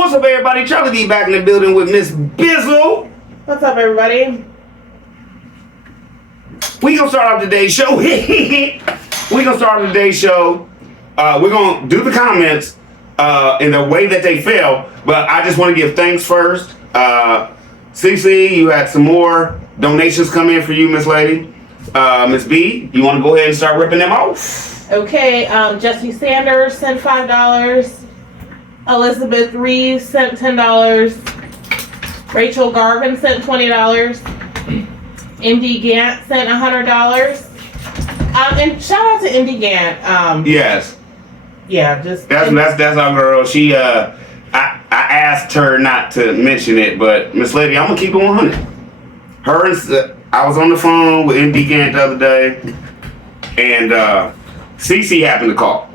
What's up, everybody? Charlie D back in the building with Miss Bizzle. What's up, everybody? We gonna start off today's show. We're gonna do the comments in the way that they fell, but I just want to give thanks first. CC, you had some more donations come in for you, Miss Lady. Miss B, you want to go ahead and start ripping them off? Okay, Jesse Sanders sent $5. Elizabeth Reeves sent $10. Rachel Garvin sent $20. MD Gant sent $100. And shout out to MD Gant. Yes. Yeah, that's our girl. She I asked her not to mention it, but Miss Lady, I'm gonna keep it 100. I was on the phone with MD Gant the other day, and CC happened to call,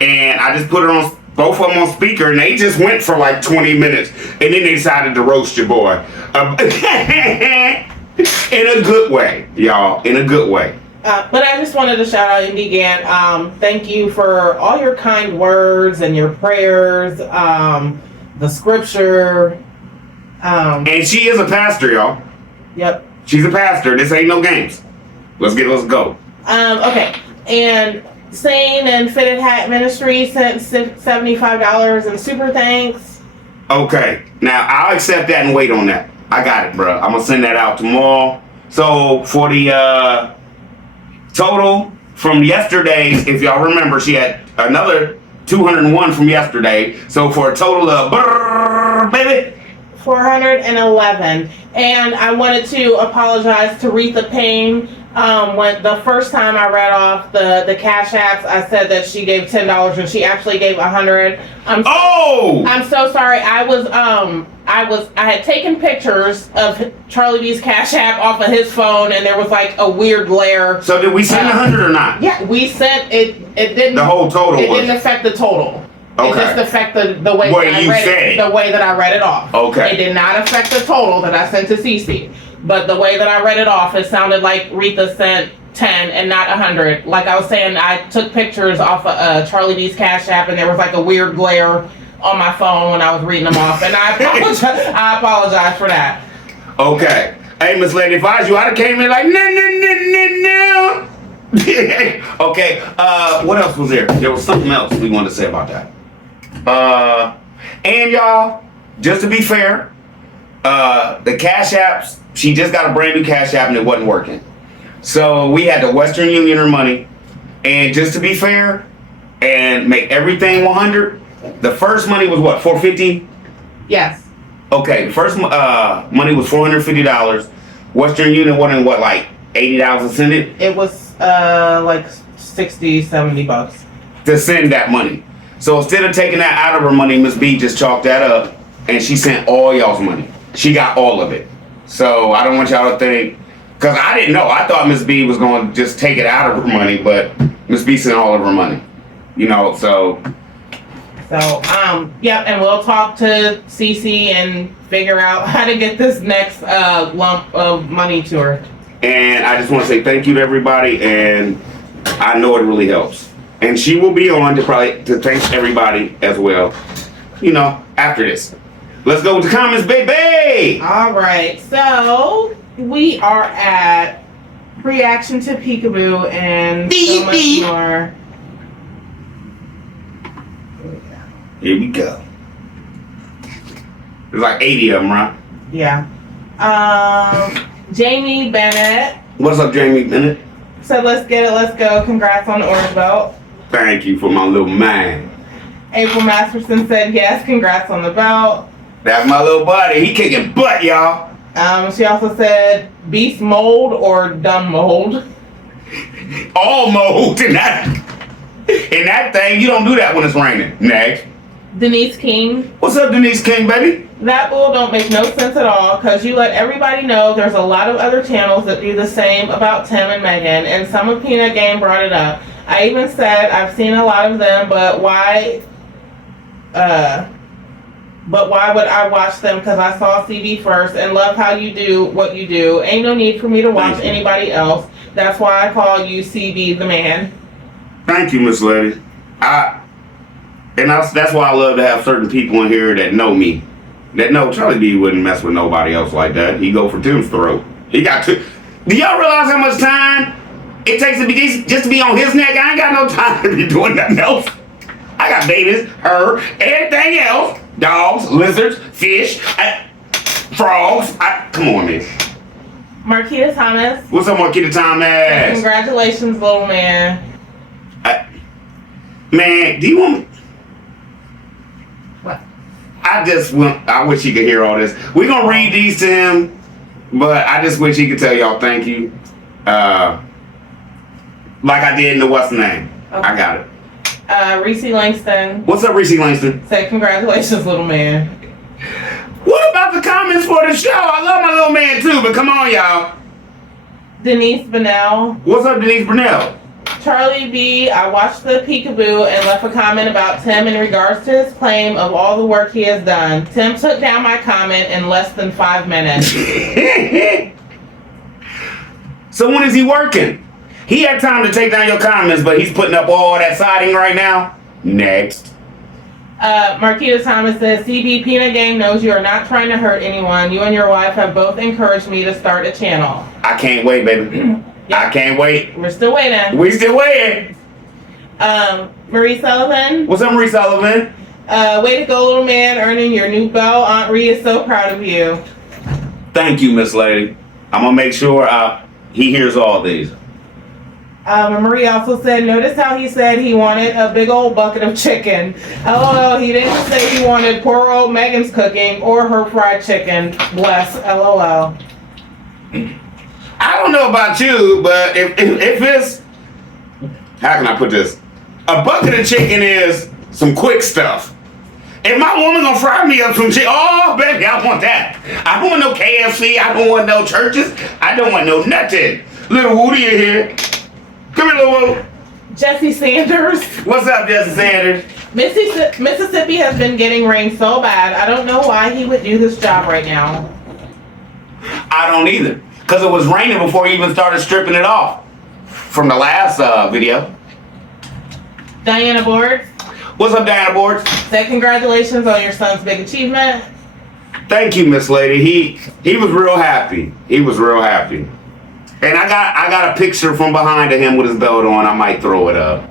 and I just put her on both of them on speaker, and they just went for like 20 minutes, and then they decided to roast your boy. In a good way, y'all. In a good way. But I just wanted to shout out MD Gant. Thank you for all your kind words and your prayers, the scripture. And she is a pastor, y'all. Yep. She's a pastor. This ain't no games. Let's go. Okay. And Sane and Fitted Hat Ministry sent $75 in super thanks. Okay. Now, I'll accept that and wait on that. I got it, bro. I'm going to send that out tomorrow. So, for the total from yesterday, if y'all remember, she had another 201 from yesterday. So, for a total of, baby, 411. And I wanted to apologize to Retha Payne. When the first time I read off the cash apps, I said that she gave $10 and she actually gave $100. I'm so sorry. I had taken pictures of Charlie B's cash app off of his phone, and there was like a weird glare. So did we send 100 or not? Yeah, we sent it. It didn't. The whole total. It didn't affect the total. Okay. It just affected the way that I read it. The way that I read it off. Okay. It did not affect the total that I sent to CC. But the way that I read it off, it sounded like Retha sent 10 and not 100. Like I was saying, I took pictures off of Charlie B's cash app, and there was like a weird glare on my phone when I was reading them off. And I apologize for that. Okay. Hey, Miss Lady, if I was you, I'd have came in like, no. Okay. What else was there? There was something else we wanted to say about that. And y'all, just to be fair, the cash apps, she just got a brand new cash app and it wasn't working. So we had to Western Union her money. And just to be fair and make everything 100, the first money was what, $450? Yes. Okay, the first money was $450. Western Union wanted what, like $80 to send it? It was like $60, $70 to send that money. So instead of taking that out of her money, Miss B just chalked that up and she sent all y'all's money. She got all of it. So I don't want y'all to think, because I didn't know. I thought Miss B was going to just take it out of her money, but Miss B sent all of her money. You know, so. Yep, and we'll talk to CC and figure out how to get this next lump of money to her. And I just want to say thank you to everybody, and I know it really helps. And she will be on to thank everybody as well, you know, after this. Let's go with the comments, baby! All right, so we are at reaction to Peekaboo and so much more. Here we go. There's like 80 of them, right? Yeah. Jamie Bennett. What's up, Jamie Bennett? Said, let's get it, let's go. Congrats on the orange belt. Thank you for my little man. April Masterson said, yes, congrats on the belt. That's my little buddy. He kicking butt, y'all. She also said, beast mold or dumb mold? All mold in that thing. You don't do that when it's raining. Next. Denise King. What's up, Denise King, baby? That bull don't make no sense at all, because you let everybody know there's a lot of other channels that do the same about Tim and Megan, and some of Peanut Game brought it up. I even said I've seen a lot of them, but why would I watch them? Because I saw CB first and love how you do what you do. Ain't no need for me to watch anybody else. That's why I call you CB the man. Thank you, Miss Lady. And that's why I love to have certain people in here that know me. That know Charlie D wouldn't mess with nobody else like that. He go for Tim's throat. He got to. Do y'all realize how much time it takes to be just to be on his neck? I ain't got no time to be doing nothing else. I got babies, her, everything else. Dogs, lizards, fish, frogs. Come on, man. Marquita Thomas. What's up, Marquita Thomas? Congratulations, little man. Man, do you want me? What? I wish he could hear all this. We're going to read these to him, but I just wish he could tell y'all thank you. Like I did in the what's the name. Okay. I got it. Reese Langston. What's up, Reese Langston? Say congratulations, little man. What about the comments for the show? I love my little man too, but come on, y'all. Denise Bennell. What's up, Denise Bennell? Charlie B, I watched the peekaboo and left a comment about Tim in regards to his claim of all the work he has done. Tim took down my comment in less than 5 minutes. So when is he working? He had time to take down your comments, but he's putting up all that siding right now. Next. Marquita Thomas says, CB Peanut Game knows you are not trying to hurt anyone. You and your wife have both encouraged me to start a channel. I can't wait, baby. Yep. I can't wait. We're still waiting. We still waiting. Marie Sullivan. What's up, Marie Sullivan? Way to go, little man, earning your new bell. Aunt Ree is so proud of you. Thank you, Miss Lady. I'm going to make sure he hears all these. Marie also said, notice how he said he wanted a big old bucket of chicken. LOL, he didn't say he wanted poor old Megan's cooking or her fried chicken. Bless, LOL. I don't know about you, but if it's, how can I put this? A bucket of chicken is some quick stuff. If my woman gonna fry me up some chicken, oh baby, I want that. I don't want no KFC, I don't want no churches, I don't want no nothing. Little Woody in here. Come here, little Woody. Jesse Sanders. What's up, Jesse Sanders? Mississippi has been getting rain so bad, I don't know why he would do this job right now. I don't either. Because it was raining before he even started stripping it off. From the last video. Diana Boards. What's up, Diana Boards? Say congratulations on your son's big achievement. Thank you, Miss Lady. He was real happy. He was real happy. And I got a picture from behind of him with his belt on. I might throw it up.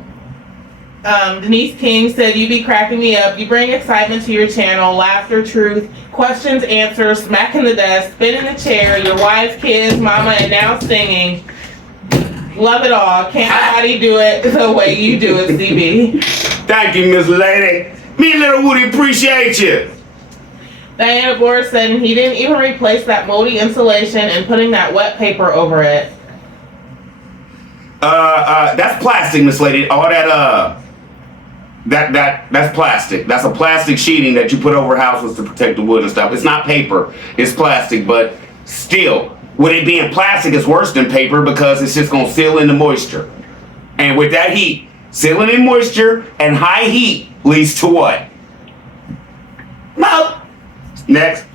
Denise King said, you be cracking me up. You bring excitement to your channel, laughter, truth, questions, answers, smacking the desk, spinning the chair, your wife, kids, mama, and now singing. Love it all. Can't nobody do it the way you do it, CB. Thank you, Miss Lady. Me and Little Woody appreciate you. Diana Board said he didn't even replace that moldy insulation and putting that wet paper over it. That's plastic, Miss Lady. All that's plastic. That's a plastic sheeting that you put over houses to protect the wood and stuff. It's not paper. It's plastic, but still, with it being plastic, it's worse than paper because it's just gonna seal in the moisture. And with that heat, sealing in moisture and high heat leads to what? No. Next.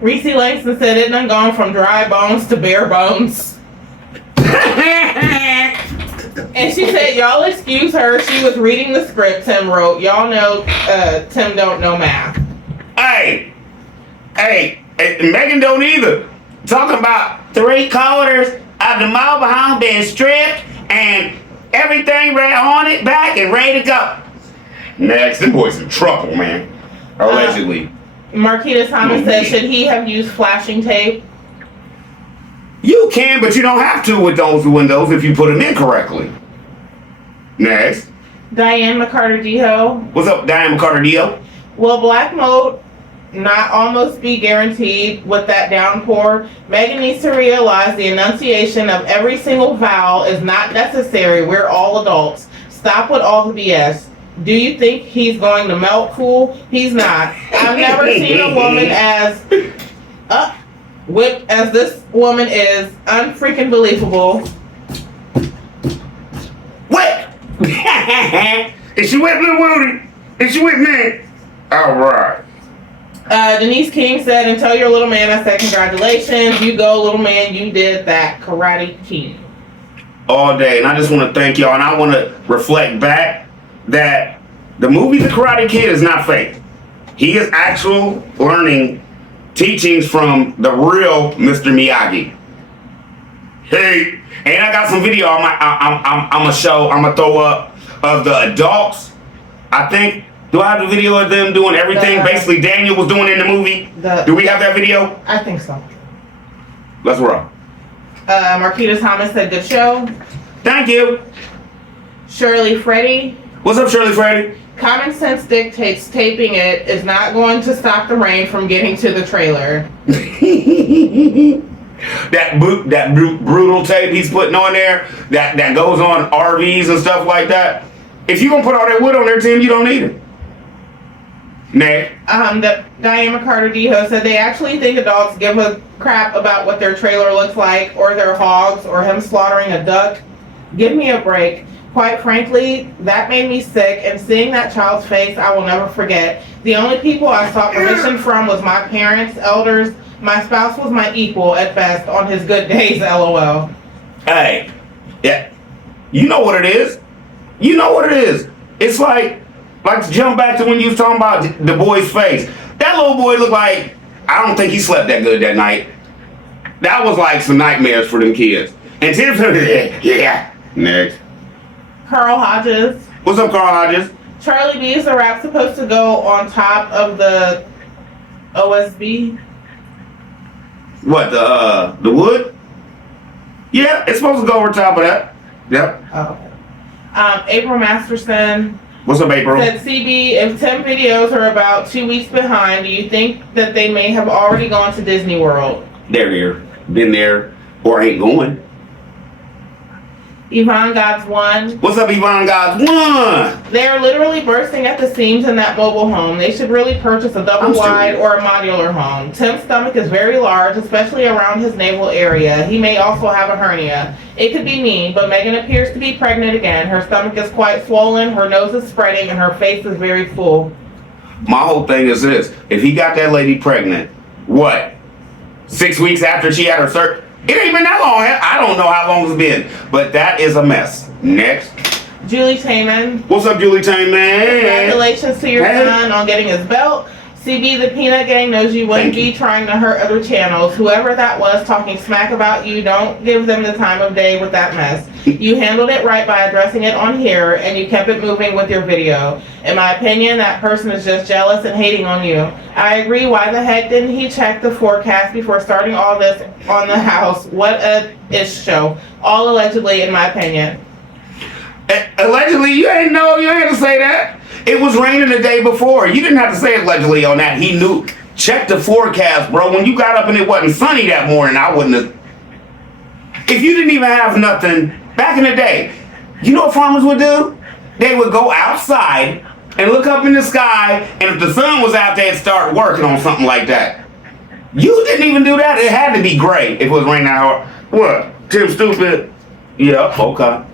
Reese Langston said it done gone from dry bones to bare bones. And she said, y'all excuse her. She was reading the script Tim wrote. Y'all know Tim don't know math. Hey, Megan don't either. Talking about 3/4 of the mobile home being stripped and everything right on it back and ready to go. Next, them boys in trouble, man. Allegedly. Marquita Thomas said, should he have used flashing tape? You can, but you don't have to with those windows if you put them in correctly. Next. Diane McCarter-Deho. What's up, Diane McCarter-Deho? Will black mold not almost be guaranteed with that downpour? Megan needs to realize the enunciation of every single vowel is not necessary. We're all adults. Stop with all the BS. Do you think he's going to melt, fool? He's not. I've never seen a woman as whipped as this woman is. Unfreaking believable. What? Is she with Little Woody? Is she with me? All right. Denise King said, and tell your little man I said congratulations. You go, little man. You did that. Karate King. All day. And I just want to thank y'all. And I want to reflect back that The movie The Karate Kid is not fake. He is actual learning teachings from the real Mr. Miyagi. Hey, and I got some video I'm gonna show. I'm gonna throw up of the adults. I think. Do I have the video of them doing everything basically Daniel was doing in the movie? Do we have that video? I think so. Let's roll. Marquita Thomas said, good show. Thank you. Shirley Freddy. What's up, Shirley Freddy? Common sense dictates taping it is not going to stop the rain from getting to the trailer. that brutal tape he's putting on there that goes on RVs and stuff like that. If you gonna put all that wood on there, Tim, you don't need it. Nay. Diana Carter-Dijo said they actually think adults give a crap about what their trailer looks like, or their hogs, or him slaughtering a duck. Give me a break. Quite frankly, that made me sick, and seeing that child's face, I will never forget. The only people I sought permission from was my parents, elders. My spouse was my equal at best on his good days, LOL. Hey, yeah, you know what it is. You know what it is. It's like to jump back to when you was talking about the boy's face. That little boy looked like, I don't think he slept that good that night. That was like some nightmares for them kids. And Tim said, yeah. Next. Carl Hodges. What's up, Carl Hodges? Charlie B, is the rap supposed to go on top of the OSB? What, the wood? Yeah, it's supposed to go over top of that. Yep. Oh, okay. April Masterson. What's up, April? Said CB, if 10 videos are about 2 weeks behind, do you think that they may have already gone to Disney World? They're here. Been there. Or ain't going. Yvonne God's One. What's up, Yvonne God's One? They're literally bursting at the seams in that mobile home. They should really purchase a double wide or a modular home. Tim's stomach is very large, especially around his navel area. He may also have a hernia. It could be me, but Megan appears to be pregnant again. Her stomach is quite swollen, her nose is spreading, and her face is very full. My whole thing is this. If he got that lady pregnant, what? 6 weeks after she had her surgery? It ain't been that long. I don't know how long it's been. But that is a mess. Next. Julie Taman. What's up, Julie Taman? Congratulations to your son on getting his belt. CB, the Peanut Gang knows you wouldn't be trying to hurt other channels. Whoever that was talking smack about you, don't give them the time of day with that mess. You handled it right by addressing it on here, and you kept it moving with your video. In my opinion, that person is just jealous and hating on you. I agree. Why the heck didn't he check the forecast before starting all this on the house? What a ish show. All allegedly, in my opinion. Allegedly? You ain't to say that. It was raining the day before. You didn't have to say allegedly on that. He knew. Check the forecast, bro. When you got up and it wasn't sunny that morning, I wouldn't have. If you didn't even have nothing, back in the day, you know what farmers would do? They would go outside and look up in the sky, and if the sun was out, they'd start working on something like that. You didn't even do that. It had to be gray if it was raining out. What? Tim Stupid? Yeah, okay.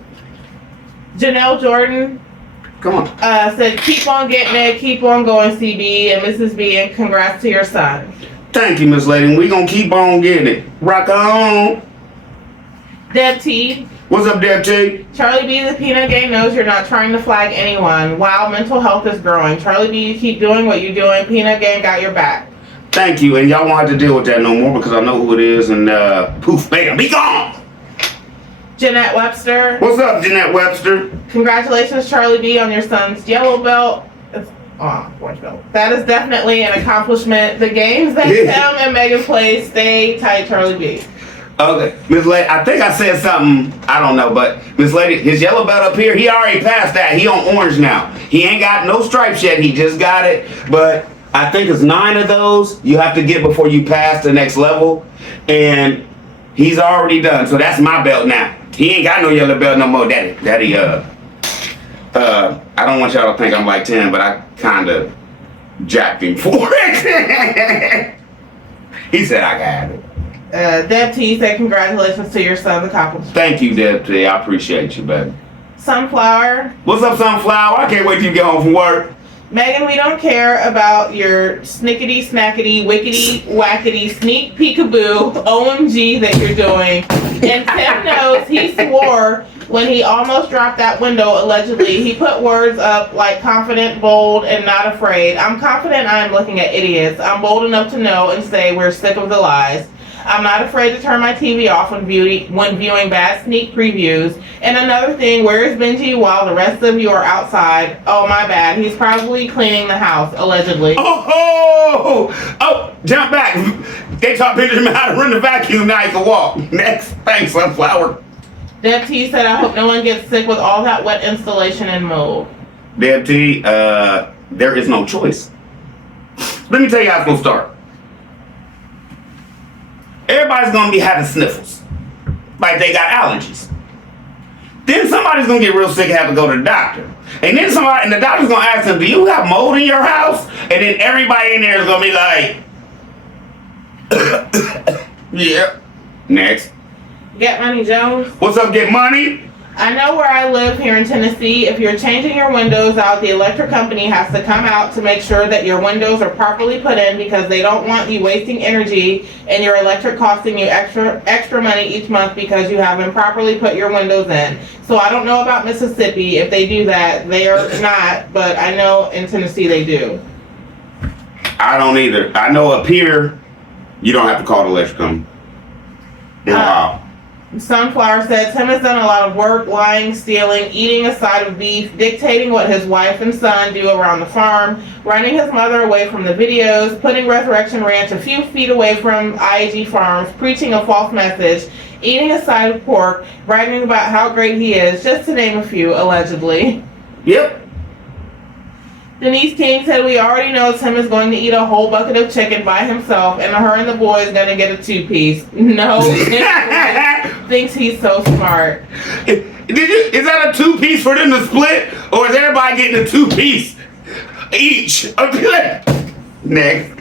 Janelle Jordan. Come on. Said, keep on getting it, keep on going, CB and Mrs. B, and congrats to your son. Thank you, Miss Lady. We gonna keep on getting it. Rock on. Deb T. What's up, Deb T? Charlie B, the Peanut Gang knows you're not trying to flag anyone. Wow, mental health is growing. Charlie B, you keep doing what you're doing. Peanut Gang got your back. Thank you, and y'all won't have to deal with that no more because I know who it is, and poof, bam, be gone. Jeanette Webster. What's up, Jeanette Webster? Congratulations, Charlie B, on your son's yellow belt. Orange belt. That is definitely an accomplishment. The games that Tim and Megan play, stay tight, Charlie B. Okay, Miss Lady, I think I said something, I don't know, but Miss Lady, his yellow belt up here, he already passed that. He on orange now. He ain't got no stripes yet, he just got it, but I think it's 9 of those you have to get before you pass the next level, and he's already done, so that's my belt now. He ain't got no yellow belt no more, Daddy, I don't want y'all to think I'm like 10, but I kind of jacked him for it. He said I got it. Deb T said congratulations to your son's accomplishment. Thank you, Deb T. I appreciate you, baby. Sunflower. What's up, Sunflower? I can't wait till you get home from work. Megan, we don't care about your snickety, snackety, wickety, wackety, sneak peekaboo, OMG that you're doing. And Tim knows he swore when he almost dropped that window, allegedly. He put words up like confident, bold, and not afraid. I'm confident I am looking at idiots. I'm bold enough to know and say we're sick of the lies. I'm not afraid to turn my TV off when viewing bad sneak previews. And another thing, where is Benji while the rest of you are outside? Oh, my bad. He's probably cleaning the house, allegedly. Oh, jump back. They taught Benjamin how to run the vacuum, now he can walk. Next, thanks, Sunflower. Deb T said, I hope no one gets sick with all that wet installation and mold. Deb T, there is no choice. Let me tell you how it's gonna start. Everybody's gonna be having sniffles, like they got allergies. Then somebody's gonna get real sick and have to go to the doctor. And then and the doctor's gonna ask them, do you have mold in your house? And then everybody in there is gonna be like, yeah. Next. Get Money Jones. What's up, Get Money? I know where I live here in Tennessee. If you're changing your windows out, the electric company has to come out to make sure that your windows are properly put in because they don't want you wasting energy and your electric costing you extra money each month because you haven't properly put your windows in. So I don't know about Mississippi. If they do that, they are not, but I know in Tennessee they do. I don't either. I know up here, you don't have to call the electric company. Wow. Sunflower said, Tim has done a lot of work, lying, stealing, eating a side of beef, dictating what his wife and son do around the farm, running his mother away from the videos, putting Resurrection Ranch a few feet away from IAG Farms, preaching a false message, eating a side of pork, bragging about how great he is, just to name a few, allegedly. Yep. Denise King said, we already know Tim is going to eat a whole bucket of chicken by himself and her and the boy is going to get a 2-piece. No, thinks he's so smart. Is that a 2-piece for them to split? Or is everybody getting a 2-piece each? Next.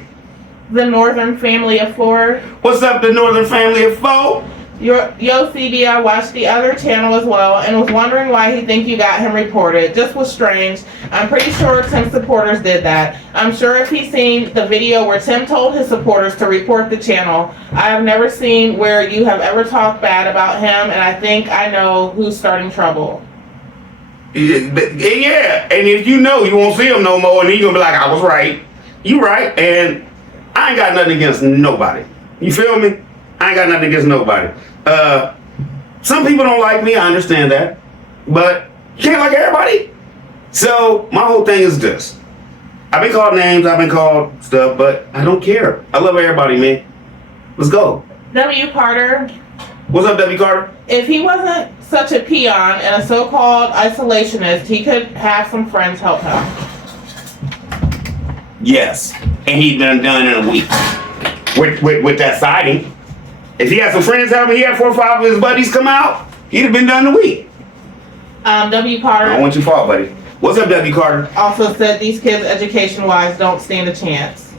The Northern Family of 4. What's up, the Northern Family of 4? Yo, CB, I watched the other channel as well and was wondering why he think you got him reported. Just was strange. I'm pretty sure Tim's supporters did that. I'm sure if he's seen the video where Tim told his supporters to report the channel. I have never seen where you have ever talked bad about him, and I think I know who's starting trouble. Yeah, and if you know, you won't see him no more, and he's gonna be like, I was right. You right, and I ain't got nothing against nobody. You feel me? I ain't got nothing against nobody. Some people don't like me, I understand that. But you can't like everybody. So my whole thing is this. I've been called names, I've been called stuff, but I don't care. I love everybody, man. Let's go. W. Carter. What's up, W. Carter? If he wasn't such a peon and a so-called isolationist, he could have some friends help him. Yes. And he's done in a week. With that sighting. If he had some friends help him, he had 4 or 5 of his buddies come out, he'd have been done in a week. W. Carter. I don't want your fault, buddy. What's up, W. Carter? Also said these kids, education-wise, don't stand a chance.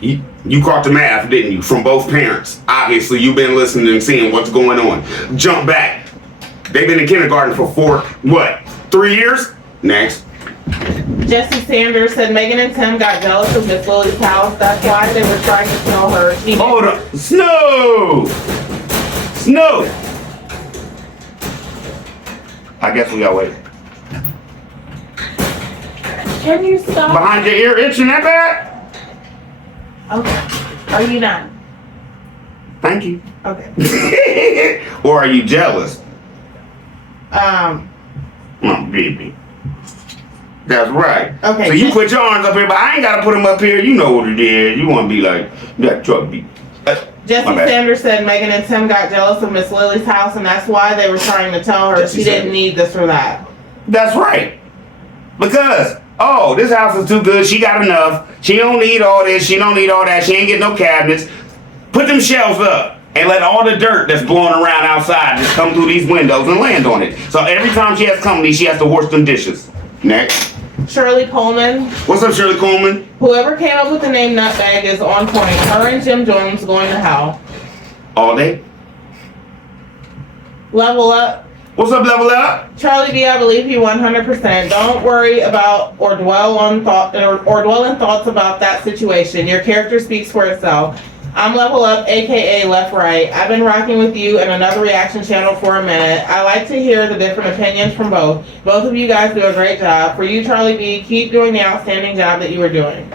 You caught the math, didn't you? From both parents. Obviously, you've been listening and seeing what's going on. Jump back. They've been in kindergarten for 3 years? Next. Jesse Sanders said Megan and Tim got jealous of Miss Lily's house. That's why they were trying to tell her. Hold up. Snow! I guess we gotta wait. Can you stop? Behind your ear itching that bad? Okay. Are you done? Thank you. Okay. Or are you jealous? Um. Oh, baby. That's right. Okay. So you put your arms up here, but I ain't gotta put them up here. You know what it is. You wanna be like, that truck beat. Jesse Sanders said Megan and Tim got jealous of Miss Lily's house, and that's why they were trying to tell her she didn't need this or that. That's right. Because, oh, this house is too good. She got enough. She don't need all this. She don't need all that. She ain't get no cabinets. Put them shelves up and let all the dirt that's blowing around outside just come through these windows and land on it. So every time she has company, she has to wash them dishes. Next. Shirley Coleman. What's up, Shirley Coleman? Whoever came up with the name Nutbag is on point. Her and Jim Jones going to hell. All day? Level Up. What's up, Level Up? Charlie B, I believe you 100%. Don't worry about or dwell in thoughts about that situation. Your character speaks for itself. I'm Level Up, aka Left Right. I've been rocking with you and another reaction channel for a minute. I like to hear the different opinions from both. Both of you guys do a great job. For you, Charlie B, keep doing the outstanding job that you are doing.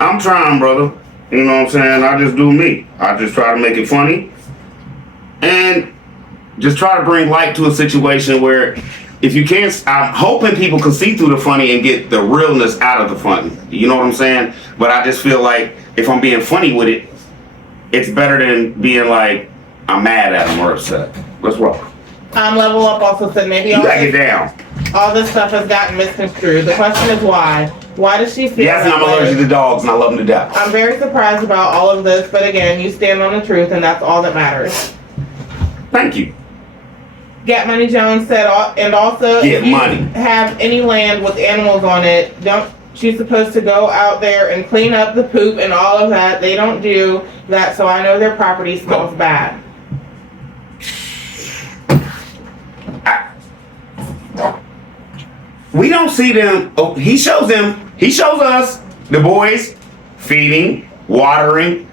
I'm trying, brother. You know what I'm saying? I just do me. I just try to make it funny. And just try to bring light to a situation where if you can't, I'm hoping people can see through the funny and get the realness out of the funny. You know what I'm saying? But I just feel like if I'm being funny with it, it's better than being like, I'm mad at them or upset. Let's roll. Level Up also said maybe You gotta get down. all this stuff has gotten misconstrued. The question is why? Why does she feel Yes, and that I'm way? allergic to dogs and I love them to death. I'm very surprised about all of this, but again, you stand on the truth and that's all that matters. Thank you. Get Money Jones said, and also, Get if you money. have any land with animals on it, don't she's supposed to go out there and clean up the poop and all of that. They don't do that, so I know their property smells bad. We don't see them. Oh, he shows them. He shows us the boys feeding, watering.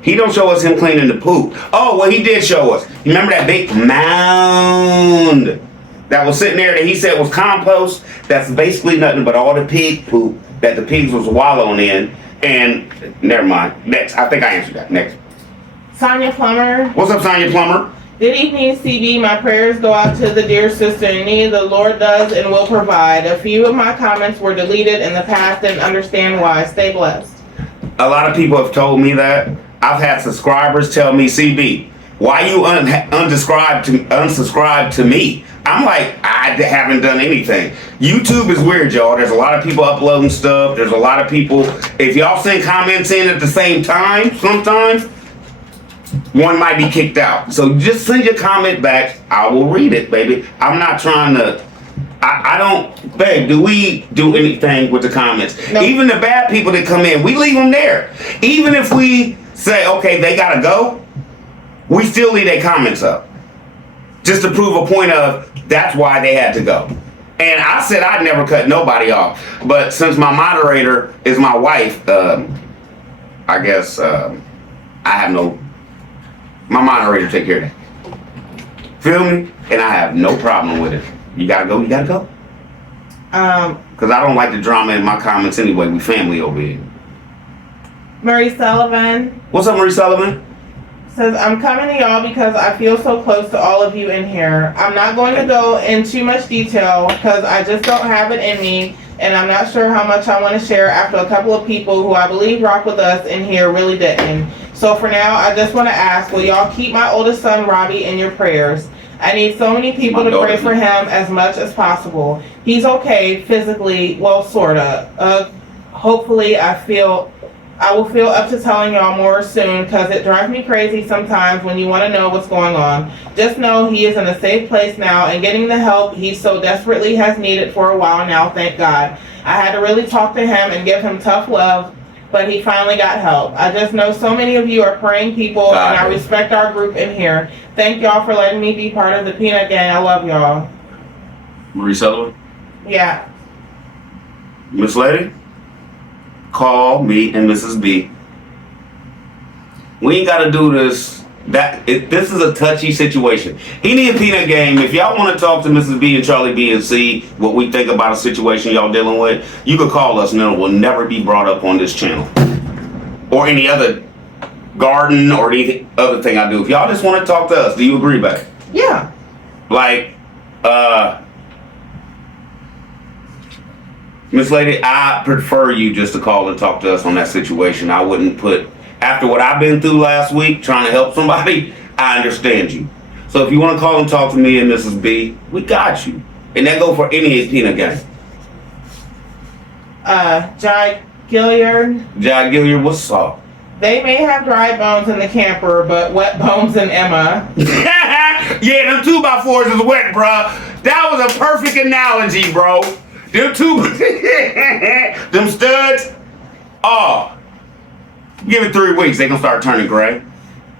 He don't show us him cleaning the poop. Oh, well, he did show us. You remember that big mound that was sitting there that he said was compost? That's basically nothing but all the pig poop that the pigs was wallowing in. And never mind. Next, I think I answered that. Next. Sonia Plummer. What's up, Sonia Plummer? Good evening, CB. My prayers go out to the dear sister in need. The Lord does and will provide. A few of my comments were deleted in the past and understand why. Stay blessed. A lot of people have told me that. I've had subscribers tell me, CB, why you unsubscribe to me? I'm like, I haven't done anything. YouTube is weird, y'all. There's a lot of people uploading stuff. There's a lot of people. If y'all send comments in at the same time, sometimes one might be kicked out. So just send your comment back. I will read it, baby. I'm not trying to. I don't, babe, do we do anything with the comments? No. Even the bad people that come in, we leave them there. Even if we say, okay, they gotta go, we still leave their comments up. Just to prove a point of, that's why they had to go. And I said I'd never cut nobody off. But since my moderator is my wife, I guess I have no, my moderator take care of that. Feel me? And I have no problem with it. You gotta go, you gotta go. Because I don't like the drama in my comments anyway. We family over here. Marie Sullivan What's up, Marie Sullivan? says, I'm coming to y'all because I feel so close to all of you in here. I'm not going to go in too much detail because I just don't have it in me, and I'm not sure how much I want to share after a couple of people who I believe rock with us in here really didn't. So for now, I just want to ask, will y'all keep my oldest son, Robbie, in your prayers? I need so many people to pray for him as much as possible. He's okay physically, well, sorta. Hopefully I will feel up to telling y'all more soon because it drives me crazy sometimes when you want to know what's going on. Just know he is in a safe place now and getting the help he so desperately has needed for a while now, thank God. I had to really talk to him and give him tough love, but he finally got help. I just know so many of you are praying people and I respect our group in here. Thank y'all for letting me be part of the Peanut Gang. I love y'all. Marie Sullivan? Yeah. Miss Lady? Call me and Mrs. B. We ain't gotta do this. This is a touchy situation. He need a Peanut Game. If y'all want to talk to Mrs. B and Charlie B and see what we think about a situation y'all dealing with, you could call us and it will never be brought up on this channel. Or any other garden or any other thing I do. If y'all just want to talk to us, do you agree, babe? Yeah. Like, Miss Lady, I prefer you just to call and talk to us on that situation. I wouldn't put, after what I've been through last week trying to help somebody, I understand you. So if you want to call and talk to me and Mrs. B, we got you. And that go for any Peanut Gang. Jai Gilliard. Jai Gilliard, what's up? They may have dry bones in the camper, but wet bones in Emma. Yeah, them 2x4s is wet, bro. That was a perfect analogy, bro. Them them studs. Oh, give it 3 weeks, they gonna start turning gray.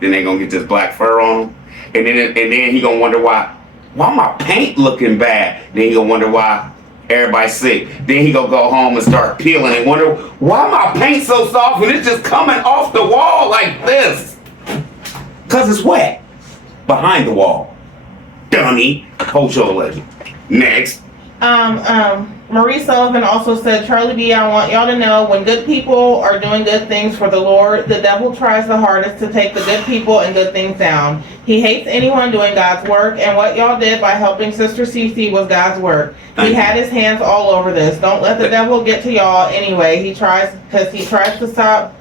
Then they gonna get this black fur on them, and then he gonna wonder why why my paint looking bad? Then he gonna wonder why everybody's sick. Then he gonna go home and start peeling and wonder why my paint so soft and it's just coming off the wall like this. Cause it's wet behind the wall. Dummy. Hold your legend. Next. Marie Sullivan also said, Charlie B, I want y'all to know when good people are doing good things for the Lord, the devil tries the hardest to take the good people and good things down. He hates anyone doing God's work, and what y'all did by helping Sister Cece was God's work. He had his hands all over this. Don't let the devil get to y'all anyway. He tries to stop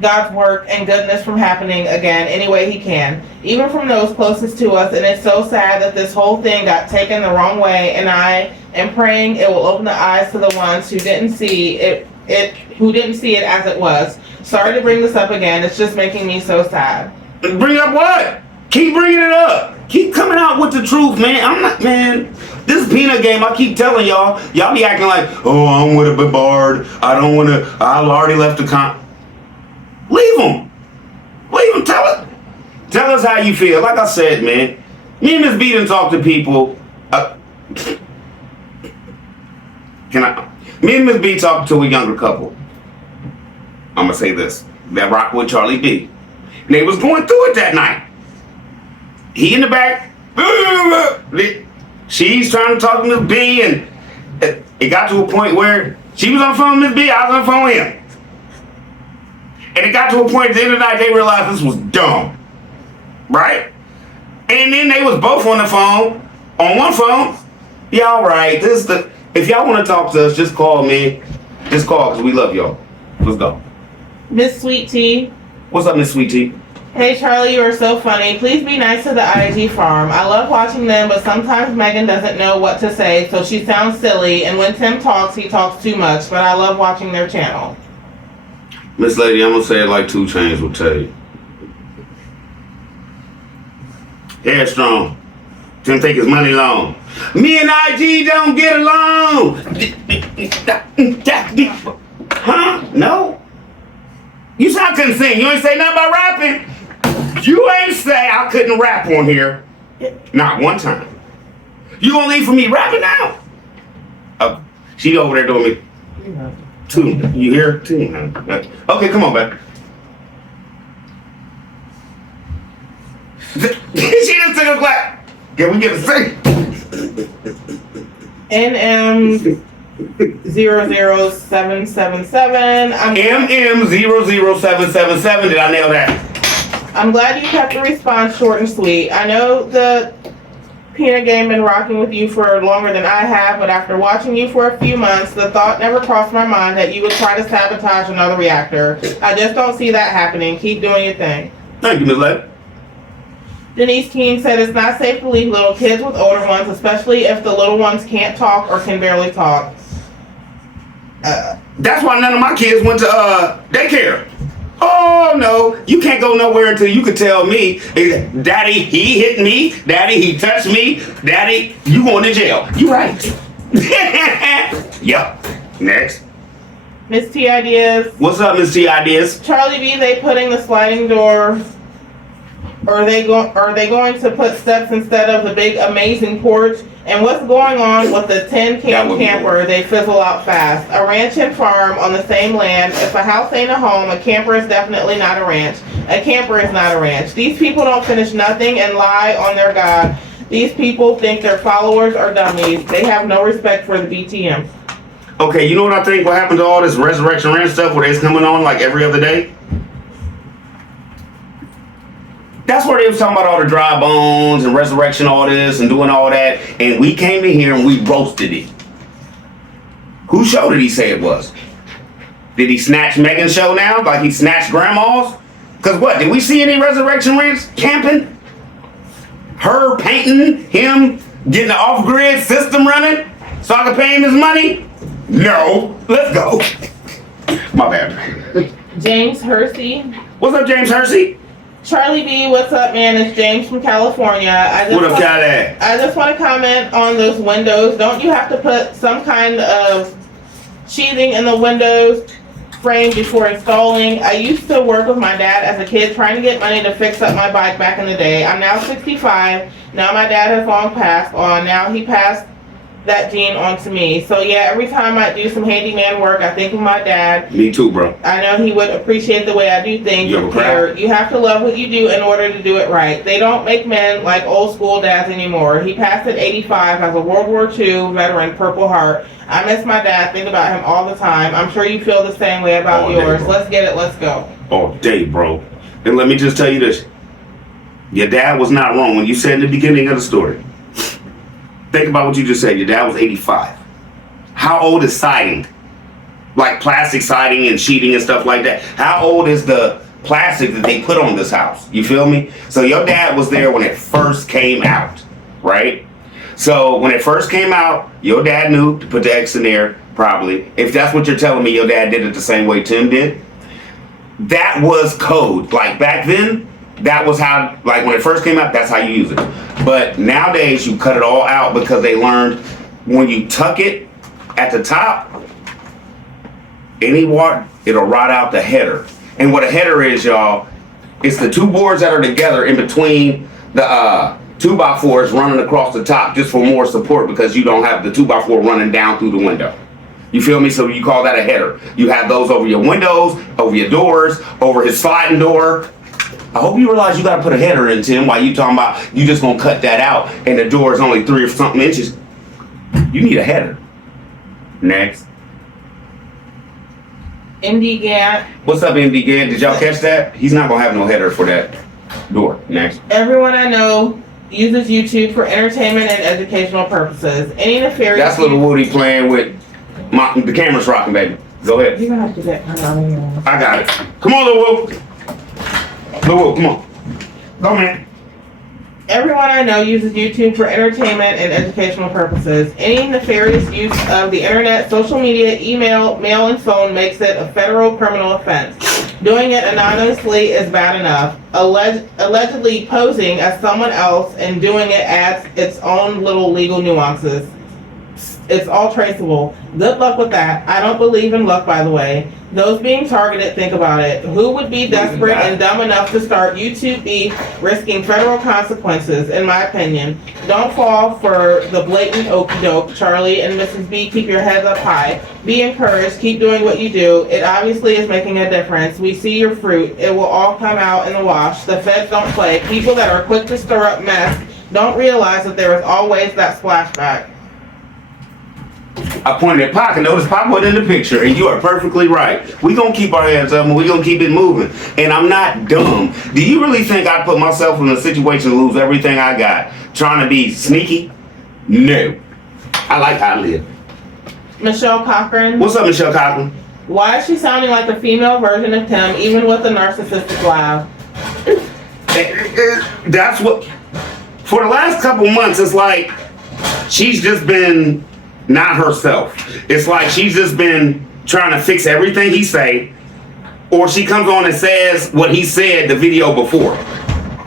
God's work and goodness from happening again any way he can, even from those closest to us. And it's so sad that this whole thing got taken the wrong way, and I am praying it will open the eyes to the ones who didn't see it as it was. Sorry to bring this up again. It's just making me so sad. Bring up what? Keep bringing it up. Keep coming out with the truth, man. I'm not, man. This peanut game, I keep telling y'all. Y'all be acting like, oh, I'm with a Bebard. I don't want to. I already left the Leave them. Leave them. Tell us how you feel. Like I said, man. Me and Miss B done talk to people. Me and Miss B talked to a younger couple. I'm gonna say this. That rock with Charlie B. And they was going through it that night. He in the back. She's trying to talk to Miss B, and it got to a point where she was on the phone with Miss B, I was on the phone with him. And it got to a point at the end of the night they realized this was dumb. Right? And then they was both on the phone, on one phone. Yeah, all right. If y'all want to talk to us, just call me. Just call because we love y'all. Let's go. Miss Sweet Tea. What's up, Miss Sweet Tea? Hey Charlie, you are so funny. Please be nice to the IG farm. I love watching them, but sometimes Megan doesn't know what to say, so she sounds silly. And when Tim talks, he talks too much. But I love watching their channel. Miss Lady, I'm gonna say it like 2 Chainz will tell you. Headstrong. Tim take his money long. Me and IG don't get along. Huh? No? You said I couldn't sing. You ain't say nothing about rapping. You ain't say I couldn't rap on here. Not one time. You gonna leave for me rapping now? Oh, she over there doing me. 2. You hear? 2. Okay, come on, baby. She just took a clap. Can we get a sing? NM00777. MM00777. Did I nail that? I'm glad you kept the response short and sweet. I know the Peanut Game been rocking with you for longer than I have, but after watching you for a few months, the thought never crossed my mind that you would try to sabotage another reactor. I just don't see that happening. Keep doing your thing. Thank you, Ms. Lett. Denise King said it's not safe to leave little kids with older ones, especially if the little ones can't talk or can barely talk. That's why none of my kids went to daycare. Oh no, you can't go nowhere until you can tell me, Daddy, he hit me, Daddy, he touched me, Daddy, you going to jail. You right. Yup. Next. Miss T Ideas. What's up, Miss T Ideas? Charlie B, they putting the sliding door, or are they going to put steps instead of the big amazing porch? And what's going on with the tin can camper? They fizzle out fast. A ranch and farm on the same land. If a house ain't a home, a camper is definitely not a ranch. A camper is not a ranch. These people don't finish nothing and lie on their God. These people think their followers are dummies. They have no respect for the BTM. Okay, you know what I think? What happened to all this Resurrection Ranch stuff where they's coming on like every other day? That's where they was talking about all the dry bones and resurrection, all this and doing all that. And we came in here and we roasted it. Whose show did he say it was? Did he snatch Megan's show now? Like he snatched Grandma's? Because what? Did we see any Resurrection Ranch camping? Her painting, him getting the off-grid system running so I could pay him his money? No. Let's go. My bad. James Hersey. What's up, James Hersey? Charlie B, what's up, man? It's James from California. What up, Cali? I just want to comment on those windows. Don't you have to put some kind of sheathing in the windows frame before installing. I used to work with my dad as a kid trying to get money to fix up my bike back in the day. I'm now 65. Now my dad has long passed on. Now he passed that gene on to me. So yeah, every time I do some handyman work, I think of my dad. Me too, bro. I know he would appreciate the way I do things. You ever cry? You have to love what you do in order to do it right. They don't make men like old school dads anymore. He passed at 85 as a World War II veteran, Purple Heart. I miss my dad, think about him all the time. I'm sure you feel the same way about yours. Day, let's get it, let's go. All day, bro. And let me just tell you this. Your dad was not wrong when you said in the beginning of the story. Think about what you just said. Your dad was 85. How old is siding? Like plastic siding and sheeting and stuff like that. How old is the plastic that they put on this house? You feel me? So your dad was there when it first came out, right? So when it first came out, your dad knew to put the X in there, probably. If that's what you're telling me, your dad did it the same way Tim did. That was code. Like back then, that was how, like when it first came out, that's how you use it. But nowadays, you cut it all out because they learned when you tuck it at the top, any water, it'll rot out the header. And what a header is, y'all, it's the two boards that are together in between the 2x4s running across the top just for more support because you don't have the 2x4 running down through the window. You feel me? So you call that a header. You have those over your windows, over your doors, over his sliding door. I hope you realize you gotta put a header in, Tim, while you talking about you just gonna cut that out and the door is only 3 or something inches. You need a header. Next. MD Gant. What's up, MD Gant? Did y'all catch that? He's not gonna have no header for that door. Next. Everyone I know uses YouTube for entertainment and educational purposes. Any nefarious... That's little Woody playing with the camera's rocking, baby. Go ahead. You're gonna have to get out of here. I got it. Come on, little Woody. Little Woody, come on. Go, man. Everyone I know uses YouTube for entertainment and educational purposes. Any nefarious use of the internet, social media, email, mail, and phone makes it a federal criminal offense. Doing it anonymously is bad enough. Allegedly posing as someone else and doing it adds its own little legal nuances. It's all traceable. Good luck with that. I don't believe in luck, by the way. Those being targeted, think about it. Who would be desperate and dumb enough to start YouTube beef, risking federal consequences, in my opinion? Don't fall for the blatant okie doke. Charlie and Mrs. B, keep your heads up high. Be encouraged. Keep doing what you do. It obviously is making a difference. We see your fruit. It will all come out in the wash. The feds don't play. People that are quick to stir up mess don't realize that there is always that splashback. I pointed at Pac and noticed Pac wasn't in the picture, and you are perfectly right. We gonna keep our hands up and we gonna keep it moving. And I'm not dumb. Do you really think I put myself in a situation to lose everything I got trying to be sneaky? No. I like how I live. Michelle Cochran. What's up, Michelle Cochran? Why is she sounding like a female version of Tim, even with a narcissistic laugh? That's what, for the last couple months, it's like she's just been not herself. It's like she's just been trying to fix everything he say, or she comes on and says what he said the video before.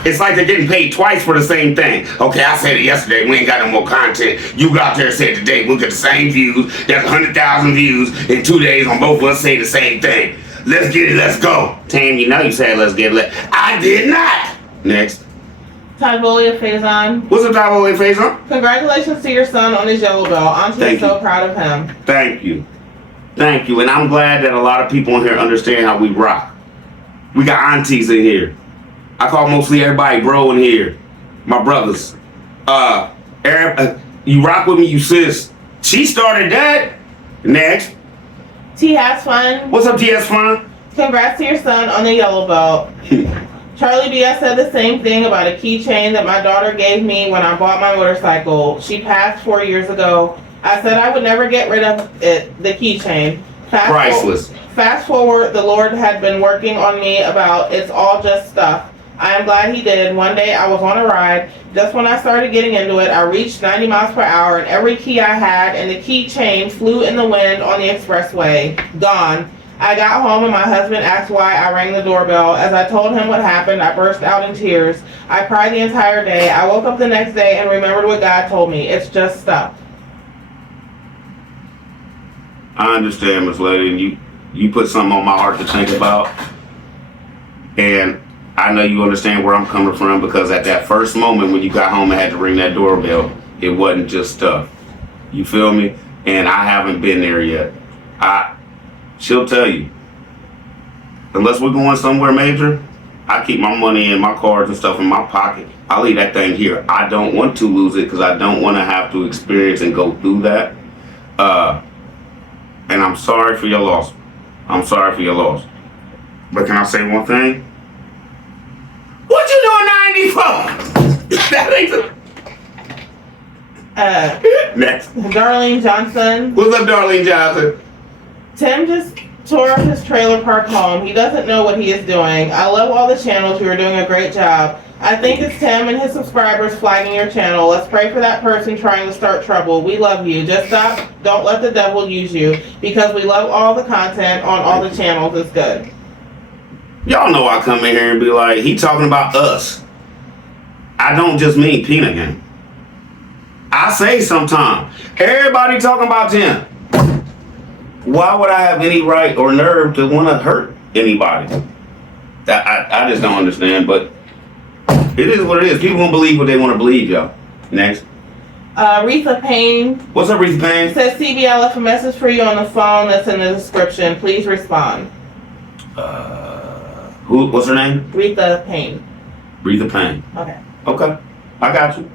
It's like they're getting paid twice for the same thing. Okay, I said it yesterday, we ain't got no more content. You go out there and say it today, we'll get the same views. There's 100,000 views in 2 days on both of us say the same thing. Let's get it, let's go. Tam, you know you said let's get it. I did not. Next. Tyvolia Faison. What's up, Tyvolia Faison? Congratulations to your son on his yellow belt. Auntie is so proud of him. Thank you. Thank you. And I'm glad that a lot of people in here understand how we rock. We got aunties in here. I call mostly everybody bro in here. My brothers. You rock with me, you sis. She started that. Next. T has fun. What's up, TS Fun? Congrats to your son on the yellow belt. Charlie B, I said the same thing about a keychain that my daughter gave me when I bought my motorcycle. She passed 4 years ago. I said I would never get rid of it, the keychain. Priceless. Fast forward, the Lord had been working on me about it's all just stuff. I am glad he did. One day I was on a ride. Just when I started getting into it, I reached 90 miles per hour and every key I had and the keychain flew in the wind on the expressway. Gone. I got home and my husband asked why I rang the doorbell. As I told him what happened, I burst out in tears. I cried the entire day. I woke up the next day and remembered what God told me. It's just stuff. I understand, Miss Lady, and you put something on my heart to think about. And I know you understand where I'm coming from, because at that first moment when you got home and had to ring that doorbell, it wasn't just stuff. You feel me? And I haven't been there yet. She'll tell you. Unless we're going somewhere major, I keep my money and my cards and stuff in my pocket. I leave that thing here. I don't want to lose it because I don't want to have to experience and go through that. And I'm sorry for your loss. I'm sorry for your loss. But can I say one thing? What you doing 94? That ain't next. Darlene Johnson. What's up, Darlene Johnson? Tim just tore up his trailer park home. He doesn't know what he is doing. I love all the channels. You are doing a great job. I think it's Tim and his subscribers flagging your channel. Let's pray for that person trying to start trouble. We love you. Just stop. Don't let the devil use you, because we love all the content on all the channels. It's good. Y'all know I come in here and be like, he talking about us. I don't just mean Peanut Gang. I say sometimes, everybody talking about Tim. Why would I have any right or nerve to want to hurt anybody? I just don't understand, but it is what it is. People won't believe what they want to believe, y'all. Next. Retha Payne. What's up, Retha Payne? Says CBI left a message for you on the phone that's in the description. Please respond. What's her name? Retha Payne. Retha Payne. Okay. I got you.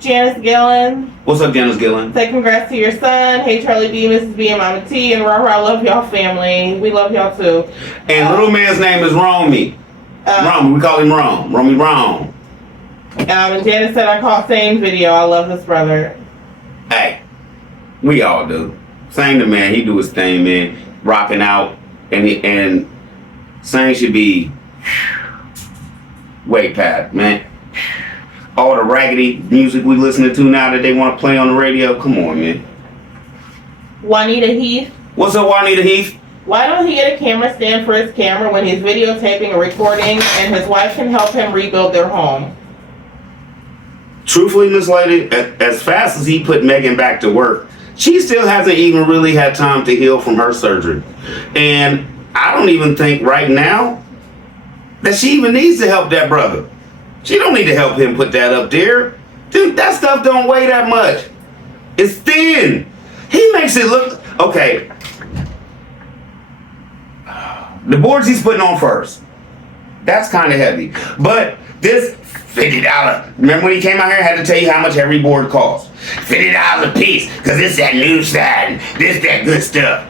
Janice Gillen. What's up, Janice Gillen? Say congrats to your son. Hey, Charlie B, Mrs. B, and Mama T, and Rara. I love y'all family. We love y'all too. And little man's name is Romy. Romy, we call him Rome. Romy Rome. And Janice said I caught Sane's video. I love this brother. Hey, we all do. Same to man. He do his thing, man. Rocking out, and Sane should be way past, man. All the raggedy music we listening to now that they want to play on the radio. Come on, man. Juanita Heath. What's up, Juanita Heath? Why don't he get a camera stand for his camera when he's videotaping or recording, and his wife can help him rebuild their home? Truthfully, Miss Lady, as fast as he put Megan back to work, she still hasn't even really had time to heal from her surgery. And I don't even think right now that she even needs to help that brother. She don't need to help him put that up there. Dude, that stuff don't weigh that much. It's thin. He makes it look... Okay. The boards he's putting on first. That's kind of heavy. But this $50... Remember when he came out here and had to tell you how much every board costs? $50 a piece. Because it's that new side. This, that good stuff.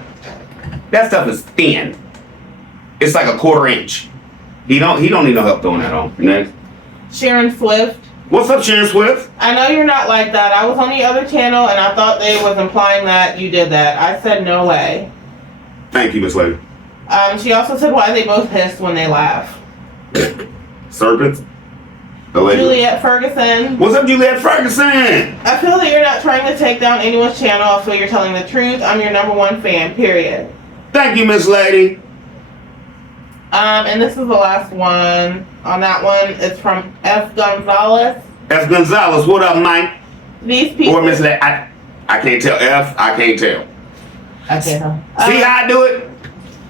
That stuff is thin. It's like a 1/4 inch. He don't need no help throwing that on. Next. Sharon Swift. What's up, Sharon Swift? I know you're not like that. I was on the other channel and I thought they was implying that you did that. I said no way. Thank you, Miss Lady. She also said why they both hiss when they laugh. Serpents? Allegedly. Juliet Ferguson. What's up, Juliet Ferguson? I feel that you're not trying to take down anyone's channel. I feel you're telling the truth. I'm your #1 fan, period. Thank you, Miss Lady. And this is the last one. On that one, it's from F. Gonzalez. F. Gonzalez, what up, Mike? These people... Or Miss Lady, I can't tell. F, I can't tell. I can't tell. See how I do it?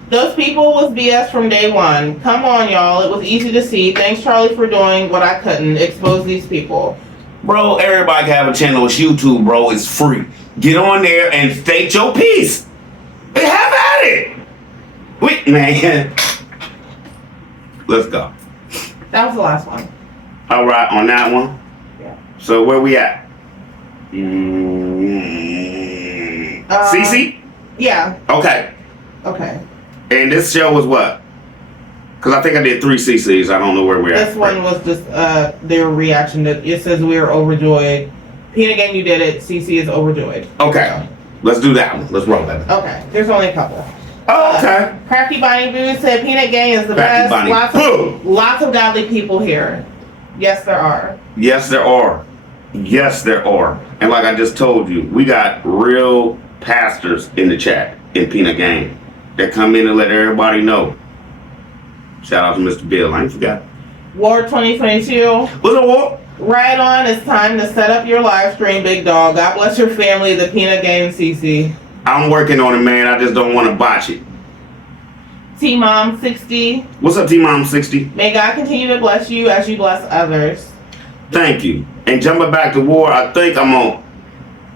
Those people was BS from day one. Come on, y'all. It was easy to see. Thanks, Charlie, for doing what I couldn't. Expose these people. Bro, everybody can have a channel. It's YouTube, bro. It's free. Get on there and state your piece. And have at it. Wait, man. Let's go. That was the last one. All right, on that one. Yeah. So where we at? CC? Yeah. Okay. Okay. And this show was what? Because I think I did 3 CCs. I don't know where we're at. This one was just their reaction to it. Says we are overjoyed. Peanut Gang, you did it. CC is overjoyed. Okay. Let's do that one. Let's roll that. Okay. There's only a couple. Oh, okay. Crafty Bonnie Boo said Peanut Gang is the Crafty best. Bonnie. Lots of godly people here. Yes, there are. Yes, there are. Yes, there are. And like I just told you, we got real pastors in the chat in Peanut Gang that come in and let everybody know. Shout out to Mr. Bill. I ain't forgot. War 2022. What's up, War? Right on. It's time to set up your live stream, big dog. God bless your family, the Peanut Gang CC. I'm working on it, man. I just don't want to botch it. T-Mom60. What's up, T-Mom 60? May God continue to bless you as you bless others. Thank you. And jumping back to war, I think I'm gonna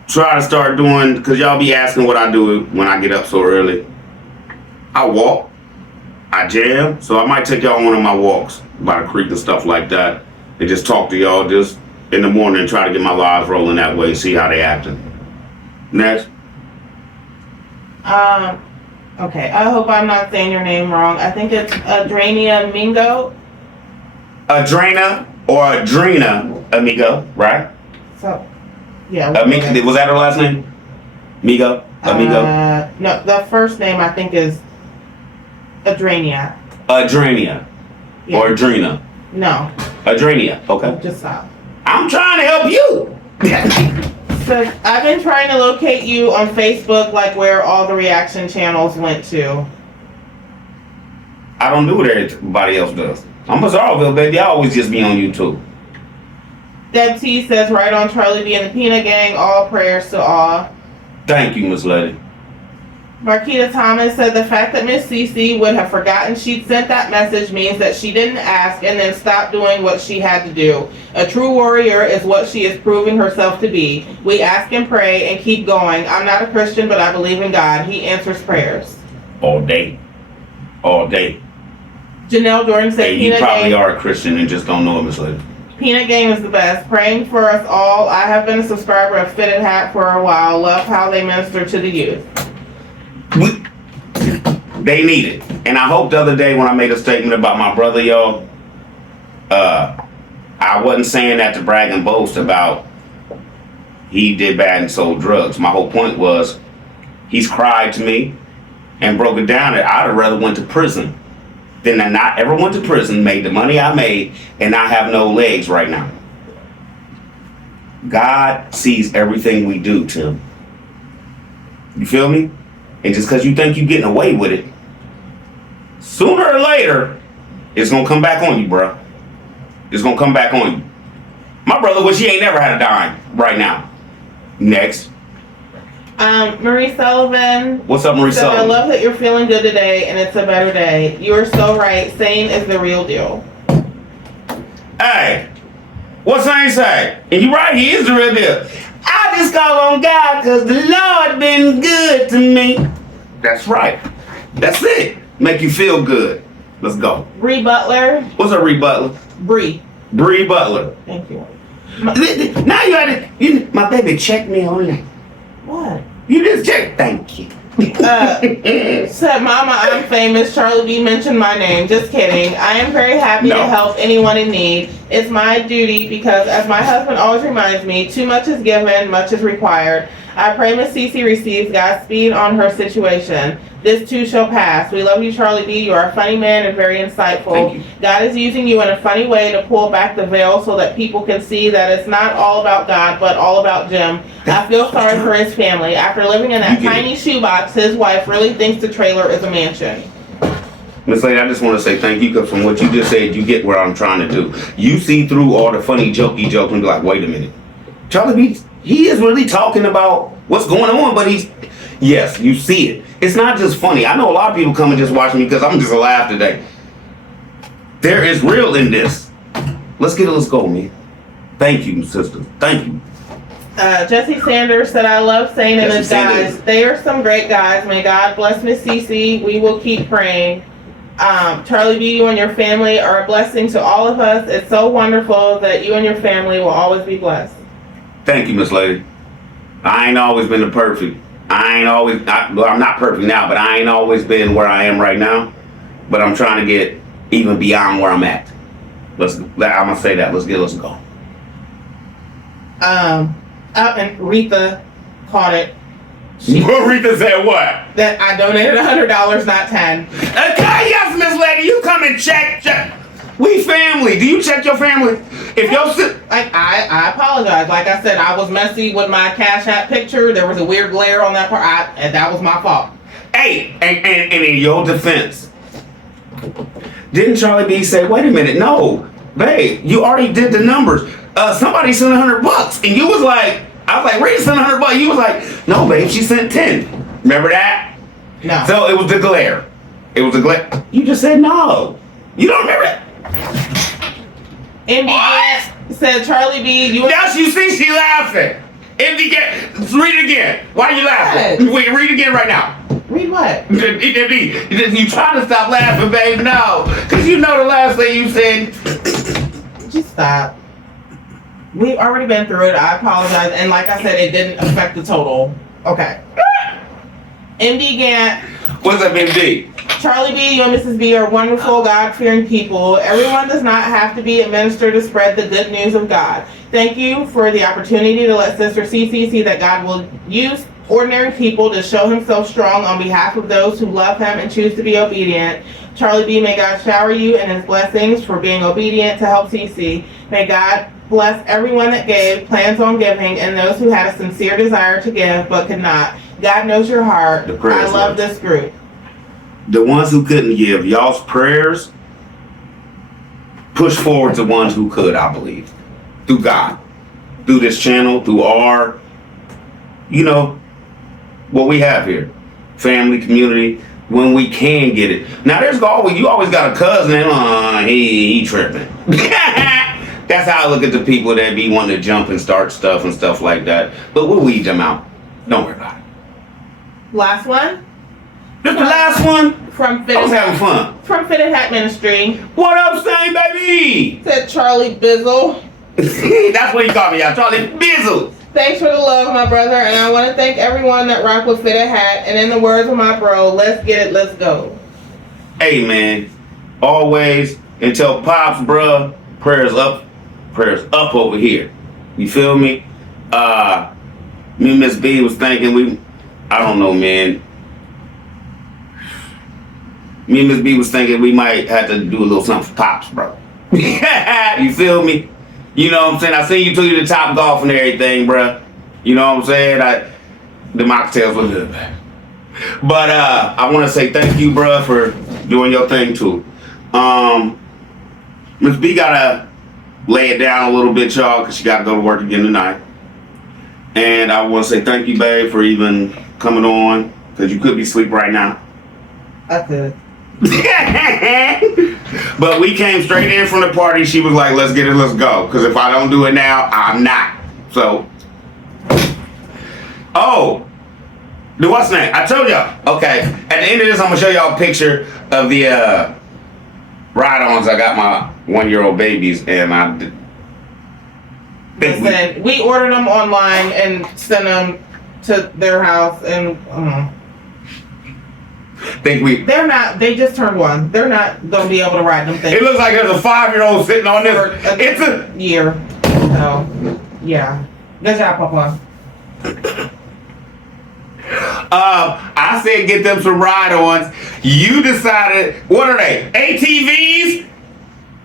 try to start doing, because y'all be asking what I do when I get up so early. I walk, I jam, so I might take y'all on one of my walks by the creek and stuff like that, and just talk to y'all just in the morning and try to get my lives rolling that way, see how they acting. Next. Okay, I hope I'm not saying your name wrong. I think it's Adrania Mingo. Adrena or Adrena Amigo, right? So, yeah. Amigo, was that her last name? Amigo? Amigo? No, the first name I think is Adrania. Adrenia. Yeah. Or Adrena. No. Adrenia, okay. Just stop. I'm trying to help you. So I've been trying to locate you on Facebook, like where all the reaction channels went to. I don't do what everybody else does. I'm a Zarville, baby. I always just be on YouTube. Deb T says, right on Charlie B and the Peanut Gang, all prayers to all. Thank you, Miss Lady. Marquita Thomas said the fact that Miss Cece would have forgotten she'd sent that message means that she didn't ask and then stopped doing what she had to do. A true warrior is what she is proving herself to be. We ask and pray and keep going. I'm not a Christian, but I believe in God. He answers prayers. All day. All day. Janelle Jordan said, Hey, you Peanut probably Gang, are a Christian and just don't know it, Miss Lady. Peanut Gang is the best. Praying for us all. I have been a subscriber of Fitted Hat for a while. Love how they minister to the youth. They need it. And I hope the other day when I made a statement about my brother, y'all, I wasn't saying that to brag and boast about he did bad and sold drugs. My whole point was he's cried to me and broke it down that I'd have rather went to prison than to not ever went to prison, made the money I made, and not have no legs right now. God sees everything we do, Tim. You feel me? And just because you think you're getting away with it, sooner or later, it's going to come back on you, bro. It's going to come back on you. My brother wish he ain't never had a dime right now. Next. Marie Sullivan. What's up, Marie So Sullivan? I love that you're feeling good today and it's a better day. You are so right. Sane is the real deal. Hey, what Saint say? And you right, he is the real deal. I just call on God because the Lord been good to me. That's right. That's it. Make you feel good. Let's go. Bree Butler. What's up, Bree Butler? Bree. Bree Butler. Thank you. Now you had to, my baby checked me on that. What? You just checked. Thank you. Said, Mama, I'm famous. Charlie B mentioned my name. Just kidding. I am very happy No. to help anyone in need. It's my duty because, as my husband always reminds me, too much is given, much is required. I pray Miss Cece receives Godspeed on her situation. This too shall pass. We love you, Charlie B. You are a funny man and very insightful. Thank you. God is using you in a funny way to pull back the veil so that people can see that it's not all about God, but all about Jim. I feel sorry for his family. After living in that You get it. tiny shoebox, his wife really thinks the trailer is a mansion. Miss Lady, I just want to say thank you because from what you just said, you get what I'm trying to do. You see through all the funny jokey jokes and be like, wait a minute. Charlie B, he is really talking about what's going on, but yes, you see it. It's not just funny. I know a lot of people come and just watch me because I'm just a laugh today. There is real in this. Let's go, man. Thank you, sister. Thank you. Jesse Sanders said, I love Sane and Jesse his guys. Sanders. They are some great guys. May God bless Miss Cece. We will keep praying. Charlie B, you and your family are a blessing to all of us. It's so wonderful that you and your family will always be blessed. Thank you, Miss Lady. I ain't always been the perfect. I'm not perfect now, but I ain't always been where I am right now. But I'm trying to get even beyond where I'm at. I'm gonna say that. Let's go. And Retha caught it. Rita said what? That I donated $100, not 10. Okay, yes, Miss Lady, you come and check. We family. Do you check your family? If your I apologize. Like I said, I was messy with my Cash App picture. There was a weird glare on that part, and that was my fault. Hey, and in your defense, didn't Charlie B say, wait a minute, no, babe, you already did the numbers. Somebody sent $100, and you was like, I was like, Rita sent $100. You was like, no, babe, she sent 10. Remember that? No. So it was the glare. It was a glitch. You just said no. You don't remember it? MD said Charlie B. You Yes, you see, she laughing. MD read it again. Why are you laughing? Wait, read it again right now. read what? You trying to stop laughing, babe? No, because you know the last thing you said. Just stop. We've already been through it. I apologize. And like I said, it didn't affect the total. Okay. MD Gant. What's up, MD? Charlie B, you and Mrs. B are wonderful, God-fearing people. Everyone does not have to be a minister to spread the good news of God. Thank you for the opportunity to let Sister Cece see that God will use ordinary people to show himself strong on behalf of those who love him and choose to be obedient. Charlie B, may God shower you in his blessings for being obedient to help Cece. May God bless everyone that gave, plans on giving, and those who had a sincere desire to give but could not. God knows your heart. I love this group. The ones who couldn't give, y'all's prayers push forward the ones who could, I believe. Through God. Through this channel, through our, what we have here. Family, community, when we can get it. Now you always got a cousin, he tripping. That's how I look at the people that be wanting to jump and start stuff and stuff like that. But we'll weed them out. Don't worry about it. Last one? This the last one? From I was having fun. From Fitted Hat Ministry. What up, Stain Baby? Said Charlie Bizzle. That's what he called me, y'all. Charlie Bizzle. Thanks for the love, my brother, and I want to thank everyone that rocked with Fitted Hat. And in the words of my bro, let's get it, let's go. Hey, man. Always, until Pops, bruh, prayers up over here. You feel me? Me and Miss B was thinking I don't know, man. Me and Miss B was thinking we might have to do a little something for Pops, bro. You feel me? You know what I'm saying? I seen you took you to Top Golf and everything, bro. You know what I'm saying? The mocktails were good. But I want to say thank you, bro, for doing your thing too. Miss B gotta lay it down a little bit, y'all, because she gotta go to work again tonight. And I want to say thank you, babe, for even coming on, because you could be asleep right now. I could. But we came straight in from the party. She was like, let's get it, let's go. Because if I don't do it now, I'm not. So, what's name? I told y'all. Okay, at the end of this, I'm going to show y'all a picture of the ride-ons. I got my 1-year-old babies, and Listen, we ordered them online and sent them to their house, and they just turned 1. They're not gonna be able to ride them things. It looks like there's a 5-year-old sitting on this. It's a year. So, yeah. Good job, Papa. I said get them some ride-ons. You decided, what are they? ATVs?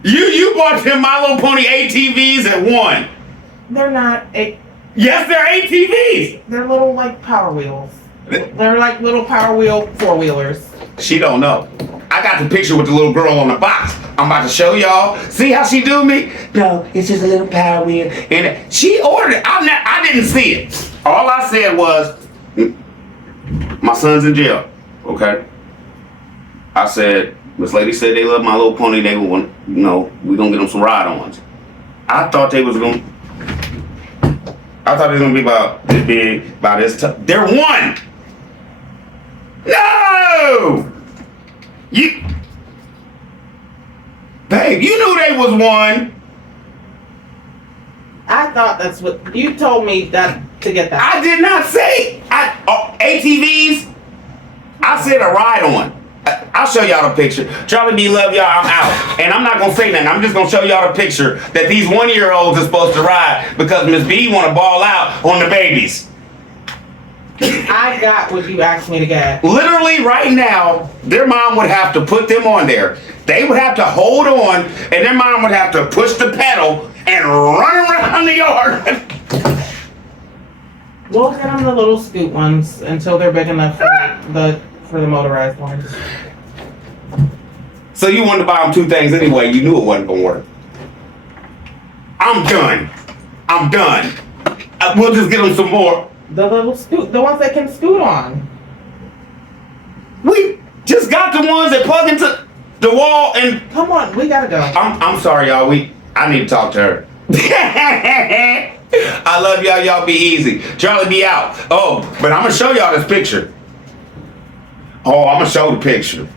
You bought them My Little Pony ATVs at 1. They're not. Yes, they're ATVs. They're little like Power Wheels. They're like little Power Wheel 4-wheelers. She don't know. I got the picture with the little girl on the box. I'm about to show y'all. See how she do me? No, it's just a little Power Wheel. And she ordered it. I didn't see it. All I said was, my son's in jail. Okay. I said, Miss Lady said they love My Little Pony. They want, we gonna get them some ride-ons. I thought they was gonna be about this big, about this tough. They're 1. No! Babe, you knew they was 1. I thought that's what you told me that to get that. I did not say ATVs. I said a ride-on. I'll show y'all the picture. Charlie B, love y'all. I'm out. And I'm not going to say nothing. I'm just going to show y'all the picture that these 1-year-olds are supposed to ride because Miss B want to ball out on the babies. I got what you asked me to get. Literally right now, their mom would have to put them on there. They would have to hold on, and their mom would have to push the pedal and run around the yard. We'll get them the little scoot ones until they're big enough for the motorized ones. So you wanted to buy them 2 things anyway. You knew it wasn't going to work. I'm done. We'll just get them some more. The little scoot, the ones that can scoot on. We just got the ones that plug into the wall and Come on, we gotta go. I'm sorry, y'all. I need to talk to her. I love y'all. Y'all be easy. Charlie be out. Oh, but I'm gonna show y'all this picture. Oh, I'm gonna show the picture.